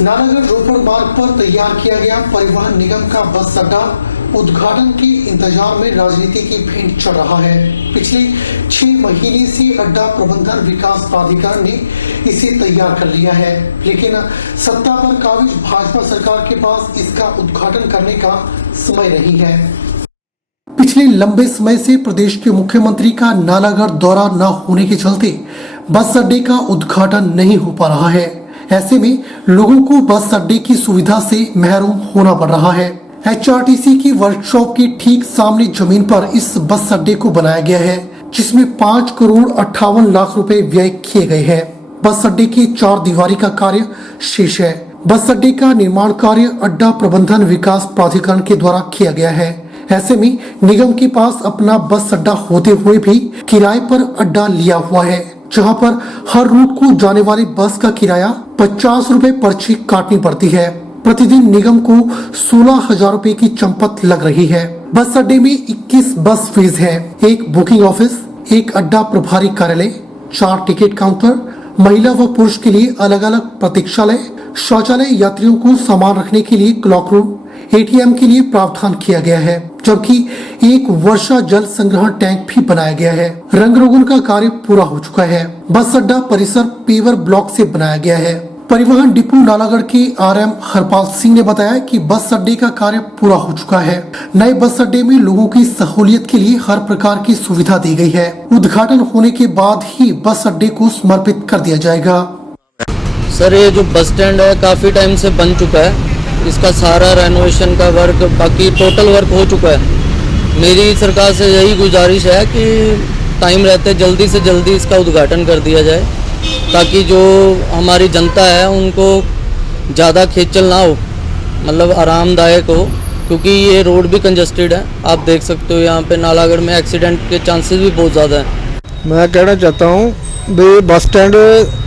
नालागढ़ रोपड़ मार्ग पर तैयार किया गया परिवहन निगम का बस अड्डा उद्घाटन के इंतजार में राजनीति की भेंट चढ़ रहा है। पिछले 6 महीने से अड्डा प्रबंधन विकास प्राधिकरण ने इसे तैयार कर लिया है, लेकिन सत्ता पर काबिज भाजपा सरकार के पास इसका उद्घाटन करने का समय नहीं है। पिछले लंबे समय से प्रदेश के मुख्यमंत्री का नालागढ़ दौरा न होने के चलते बस अड्डे का उद्घाटन नहीं हो पा रहा है। ऐसे में लोगों को बस अड्डे की सुविधा से महरूम होना पड़ रहा है। HRTC की वर्कशॉप के ठीक सामने जमीन पर इस बस अड्डे को बनाया गया है, जिसमें 5 करोड़ 58 लाख रुपए व्यय किए गए हैं। बस अड्डे की 4 दीवारी का कार्य शेष है। बस अड्डे का निर्माण कार्य अड्डा प्रबंधन विकास प्राधिकरण के द्वारा किया गया है। ऐसे में निगम के पास अपना बस अड्डा होते हुए भी किराए पर अड्डा लिया हुआ है, जहां पर हर रूट को जाने वाली बस का किराया 50 रुपए पर्ची काटनी पड़ती है। प्रतिदिन निगम को 16,000 रुपए की चंपत लग रही है। बस अड्डे में 21 बस फेज है, एक बुकिंग ऑफिस, एक अड्डा प्रभारी कार्यालय, 4 टिकट काउंटर, महिला व पुरुष के लिए अलग अलग प्रतीक्षालय, शौचालय, यात्रियों को सामान रखने के लिए क्लॉक रूम, ATM के लिए प्रावधान किया गया है, जबकि एक वर्षा जल संग्रहण टैंक भी बनाया गया है। रंग रोगन का कार्य पूरा हो चुका है। बस अड्डा परिसर पेवर ब्लॉक से बनाया गया है। परिवहन डिपो नालागढ़ के RM हरपाल सिंह ने बताया कि बस अड्डे का कार्य पूरा हो चुका है। नए बस अड्डे में लोगों की सहूलियत के लिए हर प्रकार की सुविधा दी गई है। उद्घाटन होने के बाद ही बस अड्डे को समर्पित कर दिया जाएगा। सर, ये जो बस स्टैंड है काफी टाइम से बन चुका है। इसका सारा रेनोवेशन का वर्क, बाकी टोटल वर्क हो चुका है। मेरी सरकार से यही गुजारिश है कि टाइम रहते जल्दी से जल्दी इसका उद्घाटन कर दिया जाए, ताकि जो हमारी जनता है उनको ज़्यादा खेचल ना हो, मतलब आरामदायक हो, क्योंकि ये रोड भी कंजस्टेड है। आप देख सकते हो यहाँ पे नालागढ़ में एक्सीडेंट के चांसेस भी बहुत ज़्यादा हैं। मैं कहना चाहता हूँ भी बस स्टैंड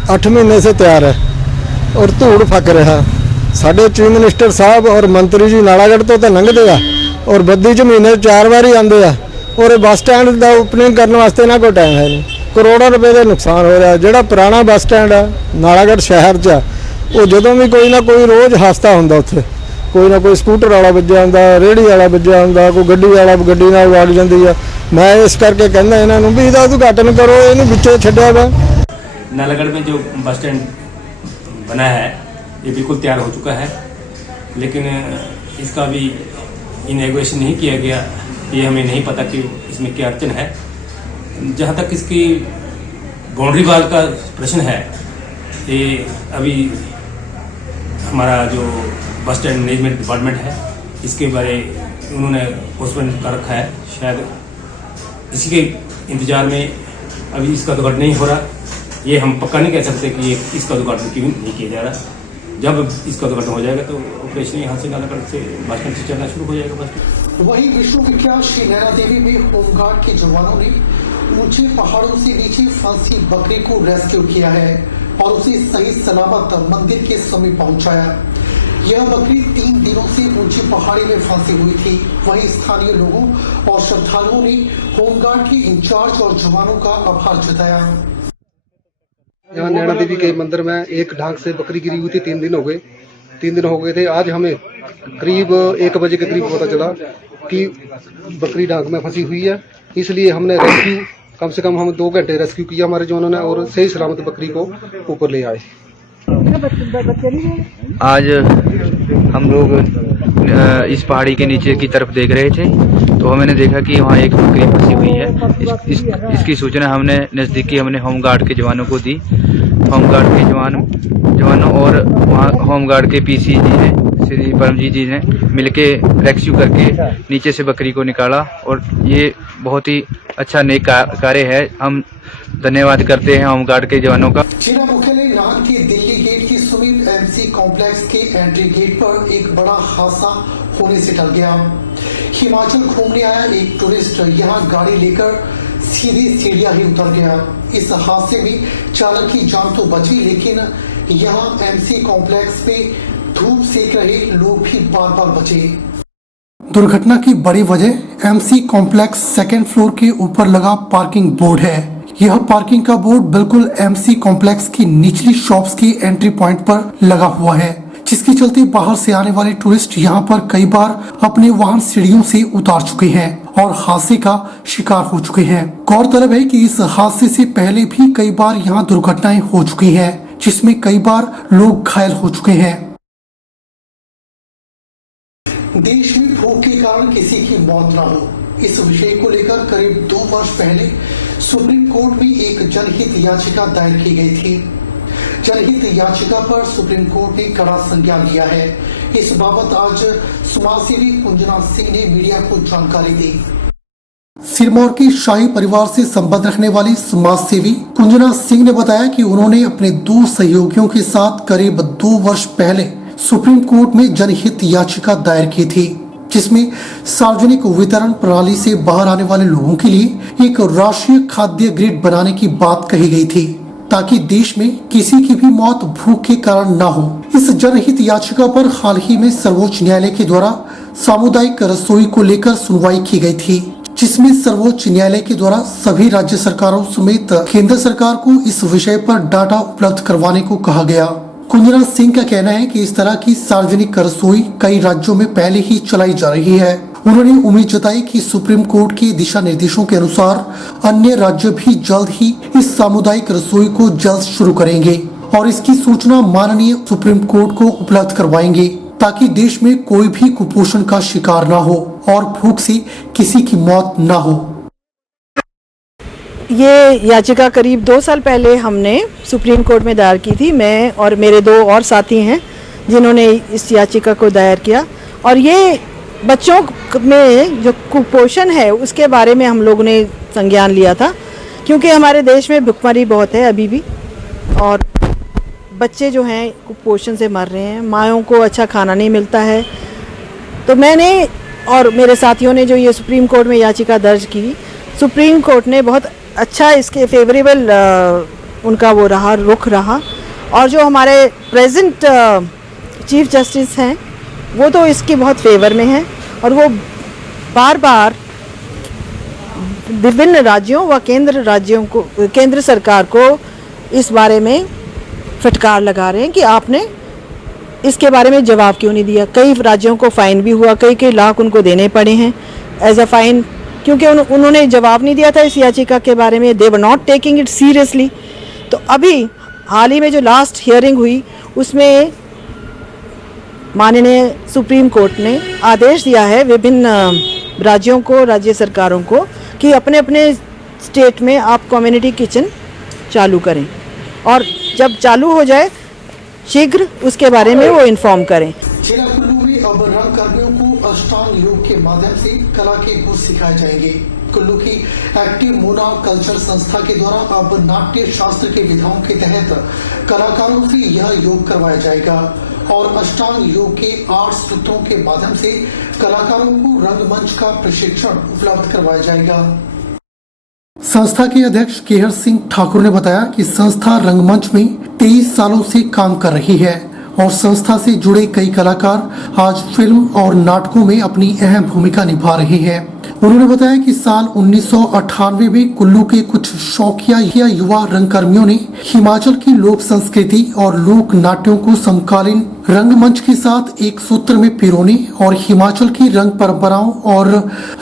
8 महीने से तैयार है और धूड़ फक रहा है। साढ़े चीफ मिनिस्टर साहब और मंत्री जी नालागढ़ तो लंघते आ और बद्दी च महीने 4 बारी आते हैं और बस स्टैंड का ओपनिंग करने वास्ते ना कोई टाइम है नहीं। करोड़ों रुपए का नुकसान हो रहा। जो पुराना बस स्टैंड है नालागढ़ शहर च, वो जो भी कोई ना कोई रोज़ हादसा होंगे, उत्थे कोई ना कोई स्कूटर वाला वज्या होंदा, रेहड़ी वाला वज्या होंदा, कोई गड्डी वाला गड्डी नाल वग जाती है। मैं इस करके कहना इन्हों भी इसका उद्घाटन करो, इन्हें बिच्चे छड्डिया वा। नालागढ़ में जो बस स्टैंड बना है ये बिल्कुल तैयार हो चुका है, लेकिन इसका अभी इनॉग्रेशन नहीं किया गया। ये हमें नहीं पता कि इसमें क्या अड़चन है। जहाँ तक इसकी बाउंड्री वाल का प्रश्न है, ये अभी हमारा जो बस स्टैंड मैनेजमेंट डिपार्टमेंट है इसके बारे उन्होंने पोस्टपोन कर रखा है। शायद इसी के इंतजार में अभी इसका उद्घाटन नहीं हो रहा। ये हम पक्का नहीं कह सकते कि इसका उद्घाटन क्यों नहीं किया जा रहा। जब इसका उद्घाटन हो जाएगा तो ऑपरेशन यहाँ से नालागढ़ से बस स्टैंड से चलना शुरू हो जाएगा बस स्टैंड। वहीं विश्वविख्यात श्री नैना देवी में होमगार्ड के जवानों ने ऊंचे पहाड़ों से नीचे फंसी बकरी को रेस्क्यू किया है और उसे सही सलामत मंदिर के समीप पहुंचाया। यह बकरी 3 दिनों से ऊंची पहाड़ी में फंसी हुई थी। वहीं स्थानीय लोगों और श्रद्धालुओं ने होमगार्ड के इंचार्ज और जवानों का आभार जताया। यहाँ नैना देवी के मंदिर में एक ढांक से बकरी गिरी हुई थी। 3 दिन हो गए थे। आज हमें करीब 1 बजे के करीब पता चला कि बकरी ढांक में फंसी हुई है। इसलिए हमने रेस्क्यू, कम से कम हम 2 घंटे रेस्क्यू किया हमारे जवानों ने और सही सलामत बकरी को ऊपर ले आए। आज हम लोग इस पहाड़ी के नीचे की तरफ देख रहे थे तो हमने देखा कि वहाँ एक बकरी फंसी हुई है। इसकी सूचना हमने नज़दीकी होमगार्ड के जवानों को दी। होमगार्ड के जवानों और वहाँ होमगार्ड के PC जी ने, श्री परमजीत जी ने मिलके रेस्क्यू करके नीचे से बकरी को निकाला और ये बहुत ही अच्छा नेक कार्य है। हम धन्यवाद करते हैं होमगार्ड के जवानों का। जिला मुख्यालय नान के दिल्ली गेट के समीप MC कॉम्प्लेक्स के एंट्री गेट पर एक बड़ा हादसा होने से टल गया। हिमाचल घूमने आया एक टूरिस्ट यहाँ गाड़ी लेकर सीधी सीढ़ियां ही उतर गया। इस हादसे में चालक की जान तो बची, लेकिन यहाँ MC कॉम्प्लेक्स में धूप सेक रहे लोग भी बार बार बचे। दुर्घटना की बड़ी वजह MC कॉम्प्लेक्स 2nd फ्लोर के ऊपर लगा पार्किंग बोर्ड है। यह पार्किंग का बोर्ड बिल्कुल MC कॉम्प्लेक्स की निचली शॉप्स की एंट्री पॉइंट पर लगा हुआ है, जिसके चलते बाहर से आने वाले टूरिस्ट यहाँ पर कई बार अपने वाहन सीढ़ियों से उतार चुके हैं और हादसे का शिकार हो चुके हैं। गौरतलब है कि इस हादसे से पहले भी कई बार यहाँ दुर्घटनाएं हो चुकी हैं, जिसमें कई बार लोग घायल हो चुके हैं। देश में भूख के कारण किसी की मौत न हो, इस विषय को लेकर करीब 2 वर्ष पहले सुप्रीम कोर्ट में एक जनहित याचिका दायर की गई थी। जनहित याचिका पर सुप्रीम कोर्ट ने कड़ा संज्ञान लिया है। इस बाबत आज समाजसेवी कुंजना सिंह ने मीडिया को जानकारी दी। सिरमौर के शाही परिवार से संबंध रखने वाली समाजसेवी कुंजना सिंह ने बताया कि उन्होंने अपने 2 सहयोगियों के साथ करीब 2 वर्ष पहले सुप्रीम कोर्ट में जनहित याचिका दायर की थी, जिसमें सार्वजनिक वितरण प्रणाली से बाहर आने वाले लोगों के लिए एक राष्ट्रीय खाद्य ग्रिड बनाने की बात कही गई थी, ताकि देश में किसी की भी मौत भूख के कारण न हो। इस जनहित याचिका पर हाल ही में सर्वोच्च न्यायालय के द्वारा सामुदायिक रसोई को लेकर सुनवाई की गई थी, जिसमें सर्वोच्च न्यायालय के द्वारा सभी राज्य सरकारों समेत केंद्र सरकार को इस विषय पर डाटा उपलब्ध करवाने को कहा गया। कुंजना सिंह का कहना है कि इस तरह की सार्वजनिक रसोई कई राज्यों में पहले ही चलाई जा रही है। उन्होंने उम्मीद जताई कि सुप्रीम कोर्ट के दिशा निर्देशों के अनुसार अन्य राज्य भी जल्द ही इस सामुदायिक रसोई को जल्द शुरू करेंगे और इसकी सूचना माननीय सुप्रीम कोर्ट को उपलब्ध करवाएंगे, ताकि देश में कोई भी कुपोषण का शिकार न हो और भूख से किसी की मौत न हो। ये याचिका करीब 2 साल पहले हमने सुप्रीम कोर्ट में दायर की थी। मैं और मेरे 2 और साथी हैं जिन्होंने इस याचिका को दायर किया, और ये बच्चों में जो कुपोषण है उसके बारे में हम लोगों ने संज्ञान लिया था, क्योंकि हमारे देश में भुखमरी बहुत है अभी भी, और बच्चे जो हैं कुपोषण से मर रहे हैं, माँओं को अच्छा खाना नहीं मिलता है। तो मैंने और मेरे साथियों ने जो ये सुप्रीम कोर्ट में याचिका दर्ज की, सुप्रीम कोर्ट ने बहुत अच्छा इसके फेवरेबल उनका वो रहा, रुख रहा, और जो हमारे प्रेजेंट चीफ जस्टिस हैं वो तो इसकी बहुत फेवर में हैं, और वो बार बार विभिन्न राज्यों व केंद्र सरकार को इस बारे में फटकार लगा रहे हैं कि आपने इसके बारे में जवाब क्यों नहीं दिया। कई राज्यों को फ़ाइन भी हुआ, कई लाख उनको देने पड़े हैं एज अ फ़ाइन, क्योंकि उन्होंने जवाब नहीं दिया था इस याचिका के बारे में। They were not taking it seriously. तो अभी हाल ही में जो लास्ट हियरिंग हुई उसमें माननीय सुप्रीम कोर्ट ने आदेश दिया है विभिन्न राज्यों को, राज्य सरकारों को, कि अपने अपने स्टेट में आप कम्युनिटी किचन चालू करें, और जब चालू हो जाए शीघ्र उसके बारे में वो इन्फॉर्म करें। जिला कुल्लू में अब रंग कर्मियों को अष्टांग योग के माध्यम से कला के गुण सिखाए जाएंगे। कुल्लू की एक्टिव मोना कल्चर संस्था के द्वारा अब नाट्य शास्त्र के विधाओं के तहत कलाकारों से यह योग करवाया जाएगा और अष्टांग योग के 8 सूत्रों के माध्यम से कलाकारों को रंगमंच का प्रशिक्षण उपलब्ध करवाया जाएगा। संस्था के अध्यक्ष केहर सिंह ठाकुर ने बताया कि संस्था रंगमंच में 23 सालों से काम कर रही है और संस्था से जुड़े कई कलाकार आज फिल्म और नाटकों में अपनी अहम भूमिका निभा रहे हैं। उन्होंने बताया कि साल 1998 में कुल्लू के कुछ शौकिया युवा रंगकर्मियों ने हिमाचल की लोक संस्कृति और लोक नाट्यों को समकालीन रंगमंच के साथ एक सूत्र में पिरोने और हिमाचल की रंग परंपराओं और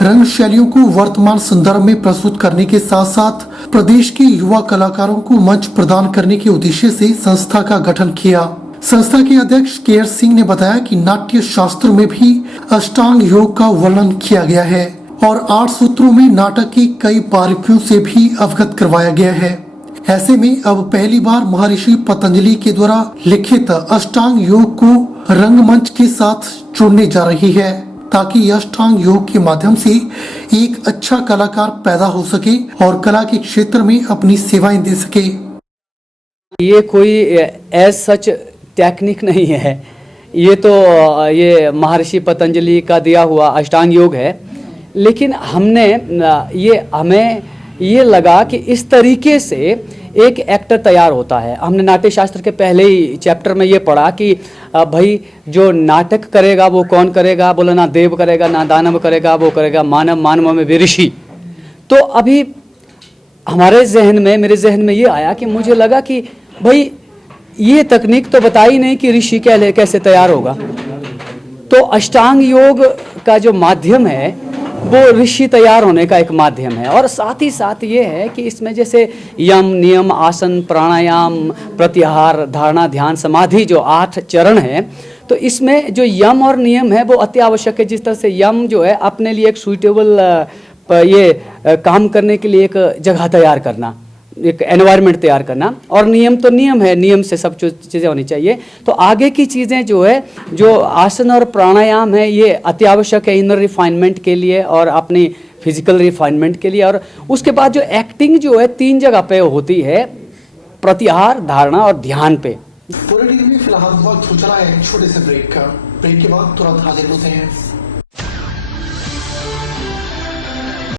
रंग शैलियों को वर्तमान संदर्भ में प्रस्तुत करने के साथ साथ प्रदेश के युवा कलाकारों को मंच प्रदान करने के उद्देश्य से संस्था का गठन किया। संस्था के अध्यक्ष केयर सिंह ने बताया कि नाट्य शास्त्र में भी अष्टांग योग का वर्णन किया गया है और 8 सूत्रों में नाटक की कई बारीकियों से भी अवगत करवाया गया है। ऐसे में अब पहली बार महर्षि पतंजलि के द्वारा लिखित अष्टांग योग को रंगमंच के साथ जोड़ने जा रही है, ताकि अष्टांग योग के माध्यम से एक अच्छा कलाकार पैदा हो सके और कला के क्षेत्र में अपनी सेवाएं दे सके। ये कोई एज सच टेक्निक नहीं है, ये तो ये महर्षि पतंजलि का दिया हुआ अष्टांग योग है, लेकिन हमें ये लगा कि इस तरीके से एक एक्टर तैयार होता है। हमने नाट्य शास्त्र के पहले ही चैप्टर में ये पढ़ा कि भाई जो नाटक करेगा वो कौन करेगा, बोला ना देव करेगा ना दानव करेगा, वो करेगा मानव, मानव में भी ऋषि। तो अभी मेरे जहन में ये आया कि मुझे लगा कि भाई ये तकनीक तो बताई नहीं कि ऋषि कैसे तैयार होगा। तो अष्टांग योग का जो माध्यम है वो ऋषि तैयार होने का एक माध्यम है। और साथ ही साथ ये है कि इसमें जैसे यम, नियम, आसन, प्राणायाम, प्रत्याहार, धारणा, ध्यान, समाधि जो 8 चरण हैं, तो इसमें जो यम और नियम है वो अति आवश्यक है। जिस तरह से यम जो है अपने लिए एक सुइटेबल काम करने के लिए एक जगह तैयार करना, एक एनवायरनमेंट तैयार करना, और नियम तो नियम है, नियम से सब चीज़ें होनी चाहिए। तो आगे की चीज़ें जो है, जो आसन और प्राणायाम है, ये अति आवश्यक है इनर रिफाइनमेंट के लिए और अपनी फिजिकल रिफाइनमेंट के लिए। और उसके बाद जो एक्टिंग जो है 3 जगह पे होती है, प्रत्याहार, धारणा और ध्यान पे। बुलेटिन में फिलहाल वक्त हो चला है एक छोटे से ब्रेक का। ब्रेक के बाद तुरंत हाजिर होते हैं।